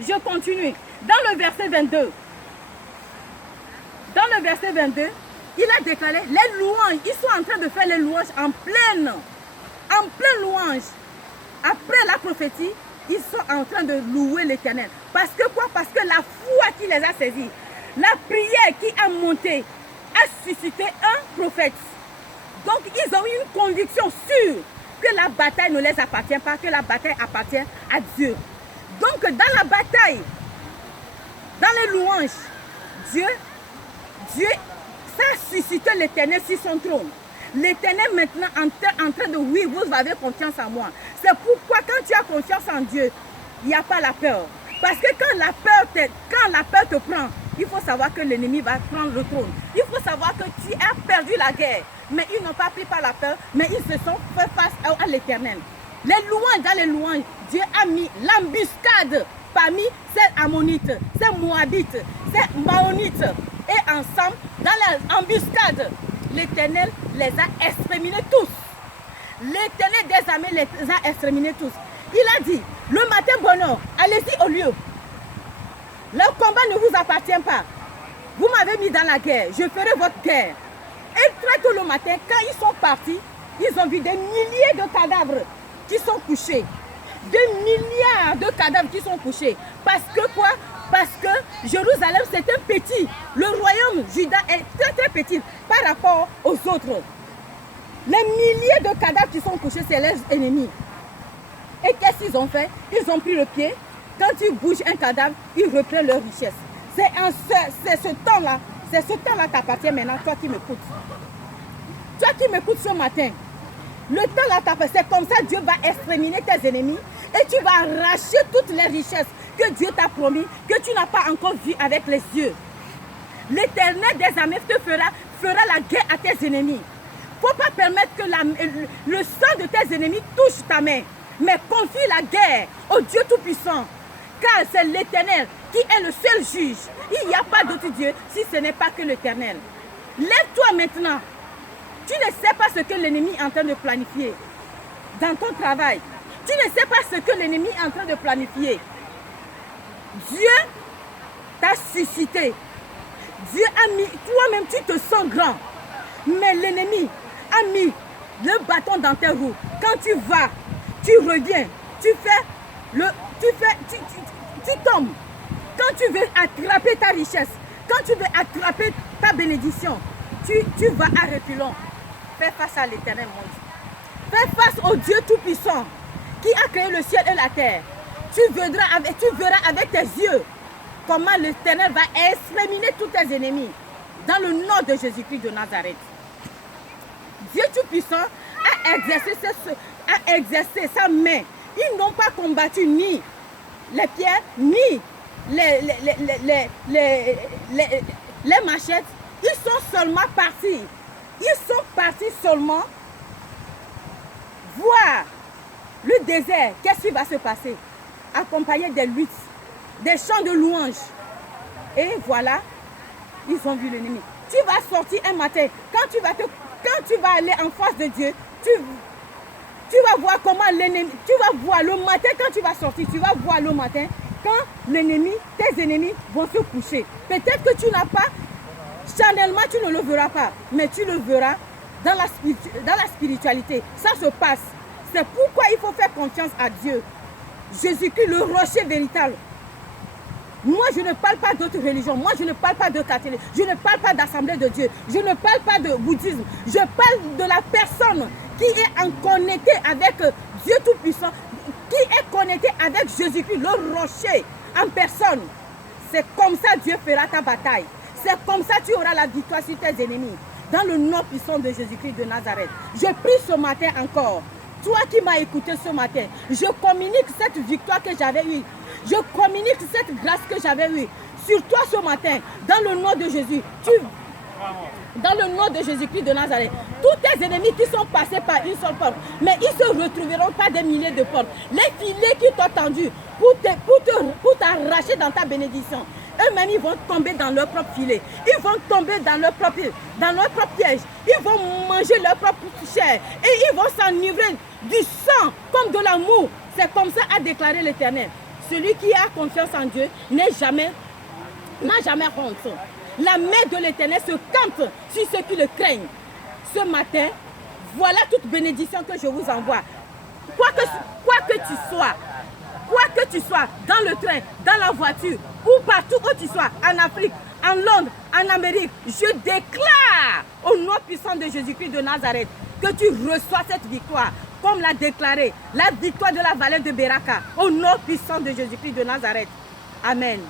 Je continue. Dans le verset 22, il a déclaré les louanges. Ils sont en train de faire les louanges en pleine louange. Après la prophétie, ils sont en train de louer l'Éternel. Parce que quoi? Parce que la foi qui les a saisis, la prière qui a monté, a suscité un prophète. Donc ils ont eu une conviction sûre que la bataille ne les appartient pas, que la bataille appartient à Dieu. Donc dans la bataille, dans les louanges, Dieu, ça a suscité l'Éternel sur son trône. L'Éternel maintenant en train de, oui, vous avez confiance en moi. C'est pourquoi quand tu as confiance en Dieu, il n'y a pas la peur. Parce que quand la peur te prend, il faut savoir que l'ennemi va prendre le trône. Il faut savoir que tu as perdu la guerre. Mais ils n'ont pas pris par la peur, mais ils se sont fait face à l'Éternel. Les louanges, dans les louanges, Dieu a mis l'embuscade parmi ces Ammonites, ces Moabites, ces Maonites. Et ensemble, dans l'embuscade, l'Éternel les a exterminés tous. L'Éternel des armées les a exterminés tous. Il a dit, le matin bonheur, allez-y au lieu. Le combat ne vous appartient pas. Vous m'avez mis dans la guerre, je ferai votre guerre. Et très tôt le matin, quand ils sont partis, ils ont vu des milliers de cadavres qui sont couchés. Des milliards de cadavres qui sont couchés. Parce que quoi? Parce que Jérusalem c'est un petit. Le royaume Juda est très très petit par rapport aux autres. Les milliers de cadavres qui sont couchés, c'est leurs ennemis. Et qu'est-ce qu'ils ont fait? Ils ont pris le pied. Quand ils bougent un cadavre, ils reprennent leur richesse. C'est ce temps-là qui t'appartient maintenant, toi qui m'écoutes. Toi qui m'écoutes ce matin, le temps-là t'appartient. C'est comme ça Dieu va exterminer tes ennemis et tu vas arracher toutes les richesses que Dieu t'a promis, que tu n'as pas encore vues avec les yeux. L'Éternel des armées te fera la guerre à tes ennemis. Il ne faut pas permettre que le sang de tes ennemis touche ta main, mais confie la guerre au Dieu Tout-Puissant. Car c'est l'Éternel qui est le seul juge. Il n'y a pas d'autre Dieu si ce n'est pas que l'Éternel. Lève-toi maintenant. Tu ne sais pas ce que l'ennemi est en train de planifier dans ton travail. Tu ne sais pas ce que l'ennemi est en train de planifier. Dieu t'a suscité. Dieu a mis, toi-même tu te sens grand. Mais l'ennemi a mis le bâton dans tes roues. Quand tu vas, tu reviens, tu tombes. Quand tu veux attraper ta richesse, quand tu veux attraper ta bénédiction, tu vas à reculons. Fais face à l'Éternel, mon Dieu. Fais face au Dieu Tout-Puissant qui a créé le ciel et la terre. Tu verras avec tes yeux comment l'Éternel va exterminer tous tes ennemis dans le nom de Jésus-Christ de Nazareth. Dieu Tout-Puissant a exercé sa main. Ils n'ont pas combattu ni les pierres, ni les machettes. Ils sont seulement partis. Ils sont partis seulement voir le désert. Qu'est-ce qui va se passer? Accompagné des luttes, des chants de louanges. Et voilà, ils ont vu l'ennemi. Tu vas sortir un matin. Quand tu vas aller en face de Dieu, tu vas voir comment l'ennemi, tu vas voir le matin quand tu vas sortir, tu vas voir le matin quand l'ennemi, tes ennemis vont se coucher. Peut-être que tu n'as pas, charnellement tu ne le verras pas, mais tu le verras dans la spiritualité. Ça se passe. C'est pourquoi il faut faire confiance à Dieu. Jésus-Christ, le rocher véritable. Moi, je ne parle pas d'autres religions. Moi, je ne parle pas de catholique. Je ne parle pas d'assemblée de Dieu. Je ne parle pas de bouddhisme. Je parle de la personne qui est en connecté avec Dieu Tout-Puissant, qui est connecté avec Jésus-Christ, le rocher en personne. C'est comme ça Dieu fera ta bataille. C'est comme ça tu auras la victoire sur tes ennemis. Dans le nom puissant de Jésus-Christ de Nazareth. Je prie ce matin encore. Toi qui m'as écouté ce matin, je communique cette victoire que j'avais eue. Je communique cette grâce que j'avais eue sur toi ce matin, dans le nom de Jésus. Dans le nom de Jésus-Christ de Nazareth. Tous tes ennemis qui sont passés par une seule porte, mais ils ne se retrouveront pas des milliers de portes. Les filets qui t'ont tendu pour t'arracher dans ta bénédiction, eux-mêmes ils vont tomber dans leur propre filet. Ils vont tomber dans leur propre piège. Ils vont manger leur propre chair. Et ils vont s'enivrer du sang comme de l'amour. C'est comme ça a déclaré l'Éternel. celui qui a confiance en Dieu n'a jamais honte. La main de l'Éternel se campe sur ceux qui le craignent. Ce matin, voilà toute bénédiction que je vous envoie. Quoi que tu sois, dans le train, dans la voiture, ou partout où tu sois, en Afrique, en Londres, en Amérique, je déclare au nom puissant de Jésus-Christ de Nazareth que tu reçois cette victoire, comme l'a déclaré la victoire de la vallée de Beraka, au nom puissant de Jésus-Christ de Nazareth. Amen.